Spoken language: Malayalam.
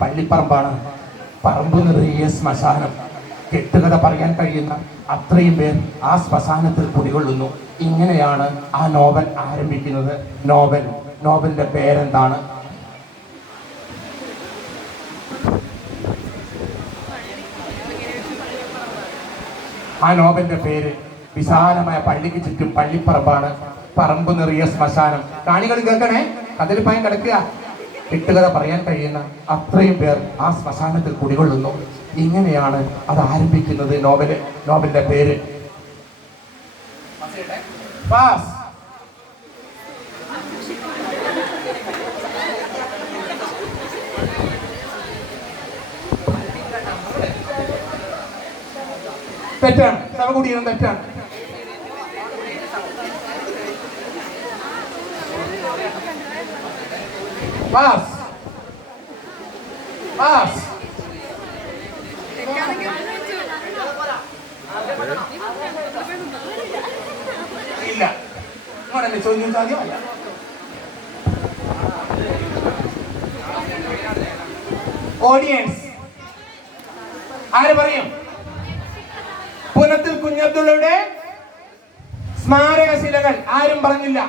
പള്ളിപ്പറമ്പാണ്. പറമ്പ് നിറയെ ശ്മശാനം. കെട്ടുകഥ പറയാൻ കഴിയുന്ന അത്രയും പേർ ആ ശ്മശാനത്തിൽ കുടികൊള്ളുന്നു. ഇങ്ങനെയാണ് ആ നോവൽ ആരംഭിക്കുന്നത്. നോവലിന്റെ പേരെന്താണ്? ആ നോവലിന്റെ പേര് വിശാലമായ പള്ളിക്ക് ചുറ്റും പള്ളിപ്പറമ്പാണ്, പറമ്പ് നിറയെ ശ്മശാനം. കാണികൾ കേൾക്കണേ, കതിരിപ്പായം കിടക്കുക. കെട്ടുകഥ പറയാൻ കഴിയുന്ന അത്രയും പേർ ആ ശ്മശാനത്തിൽ കുടികൊള്ളുന്നു. ഇങ്ങനെയാണ് അത് ആരംഭിക്കുന്നത്. നോവലിന്റെ പേര് പാസ്. തെറ്റാണ്. ശവകുടീരം തെറ്റാണ്. Pass pass. ഇല്ല, നിങ്ങളല്ലേ ചോദ്യം സാധ്യമല്ല. ഓഡിയൻസ് ആര് പറയും? പുനത്തിൽ കുഞ്ഞബ്ദുള്ളയുടെ സ്മാരക ശിലകൾ. ആരും പറഞ്ഞില്ല.